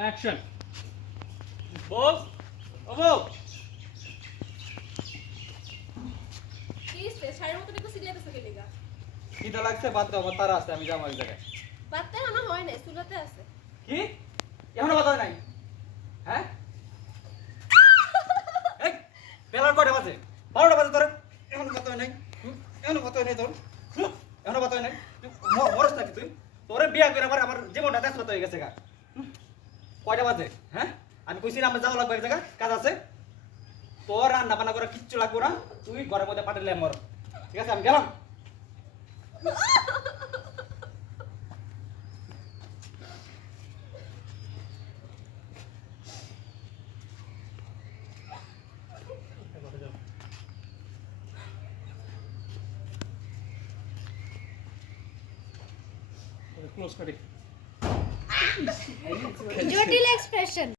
Action. বল। ও বল। কি হইছে? শাড়ির মতো একটু সিরিয়াস আছে কেলিগা। খিদা লাগছে, বাদ দাও, আমার তারা আছে, আমি যাবো এক জায়গায়। বাতে হানা হয় নাই, চুলাতে আছে। কি এখনো কথা হয় নাই? হ্যাঁ, এই বেলার কয়টা বাজে? 12টা বাজে তোর এখনো কথা হয় নাই? এখনো কথা হয় নাই তোর? এখনো কথা হয় নাই? তুই মরস নাকি তুই? তোরে বিয়া করে আমার জীবনটা ব্যস্ত হয়ে গেছে গা। কয়টা বাজে? হ্যাঁ, আমি কইছি না আমরা যাওয়া লাগবে এক জায়গায়, কাজ আছে। তোর রান্না বান্না করা কিচ্ছু লাগবে না, তুই ঘরের মধ্যে পাঠালে মর। ঠিক আছে, আমি গেলাম। ক্লোজ করি। জটিল